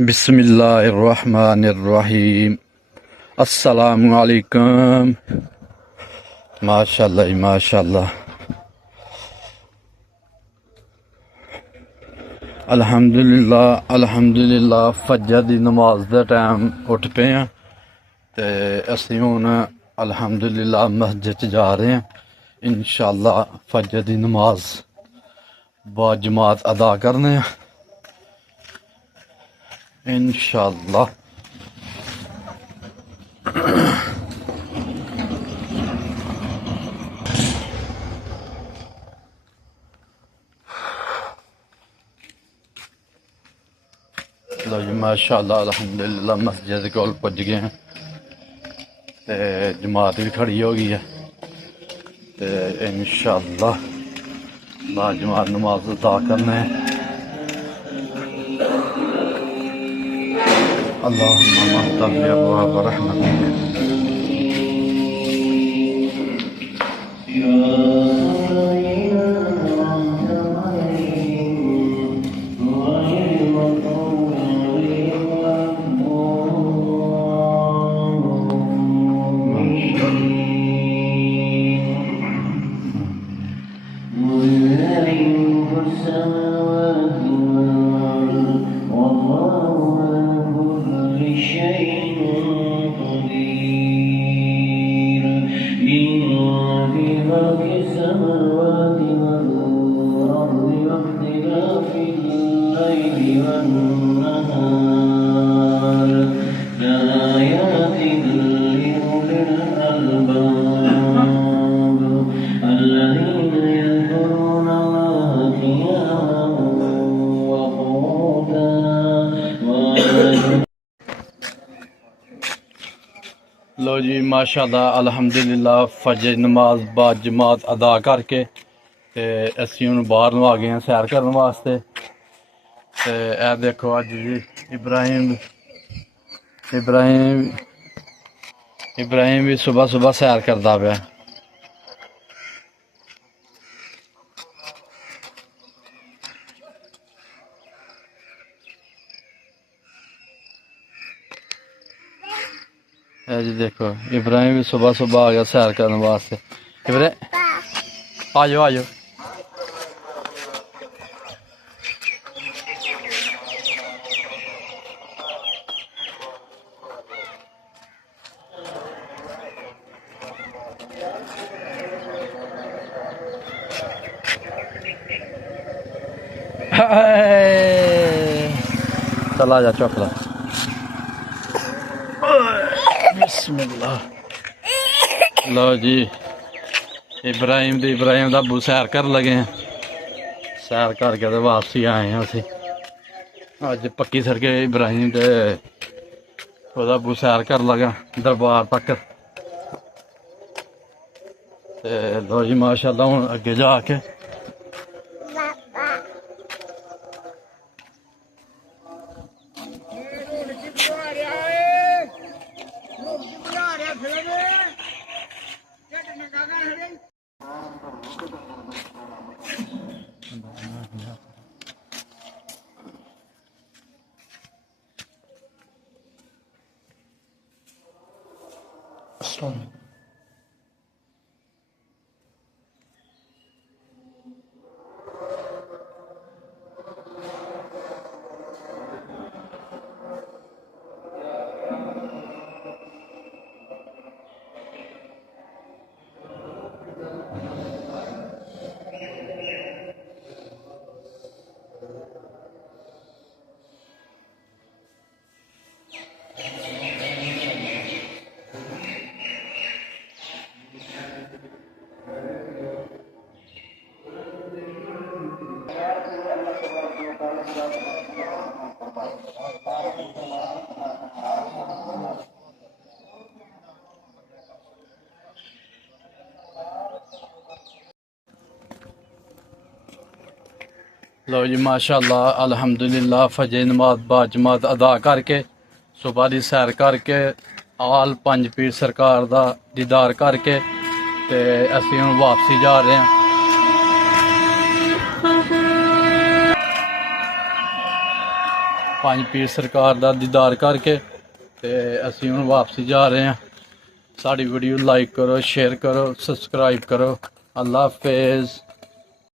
बिस्मिल्लाहिर्रहमानिर्रहीम। अस्सलामुअलैकुम। माशाल्लाह जी माशाल्लाह। अल्हम्दुलिल्लाह अल्हम्दुलिल्लाह। फजर दी नमाज दा टाइम उठ पे हैं ते असीं हुण अल्हम्दुलिल्लाह मस्जिद च जा रहे हैं। इंशाअल्लाह फजर दी नमाज बाजमात अदा करने हैं इंशाअल्लाह। लो जी माशाअल्लाह अल्हम्दुलिल्लाह मस्जिद कोल पुज गए हैं ते जमात भी खड़ी हो गई है ते इंशाअल्लाह बाजमात नमाज अदा करने हैं। अल्लाहुम्मा मफ्तह बि अब्वाब रहमतिक। लो जी माशाल्लाह अल्हम्दुलिल्लाह फजर नमाज बाद जमात अदा करके ते असीं हुण बाहर नूं आ गए हैं सैर करने वास्ते। ते ए देखो अज जी इब्राहिम भी सुबह सुबह सैर करदा पिया। जी देखो इब्राहिम भी सुबह सुबह आ गया सैर करने वास्ते। इब्राहिम आ जाओ आ जाओ। चला जा चौकला। बिस्मिल्लाह। लो जी इब्राहिम दा अबू सैर कर लगे हैं। सैर करके तो वापसी आए हैं असी। अज पक्की सड़क इब्राहिम ते ओदा अबू सैर कर लगा दरबार तक। ते लो जी माशाल्लाह हुण अगे जाके लो जी माशाल्लाह अल्हम्दुलिल्लाह फजर नमाज बाजमात अदा करके सुबह की सैर करके आल पंज पीर सरकार दा दीदार करके ते असीं हुण वापसी जा रहे हैं। ਪੰਜ ਪੀਰ ਸਰਕਾਰ ਦਾ ਦੀਦਾਰ ਕਰਕੇ ਤੇ ਅਸੀਂ ਹੁਣ ਵਾਪਸੀ ਜਾ ਰਹੇ ਹਾਂ। ਸਾਡੀ ਵੀਡੀਓ ਲਾਈਕ ਕਰੋ, ਸ਼ੇਅਰ ਕਰੋ, ਸਬਸਕ੍ਰਾਈਬ ਕਰੋ। ਅੱਲਾ ਹਾਫਿਜ਼।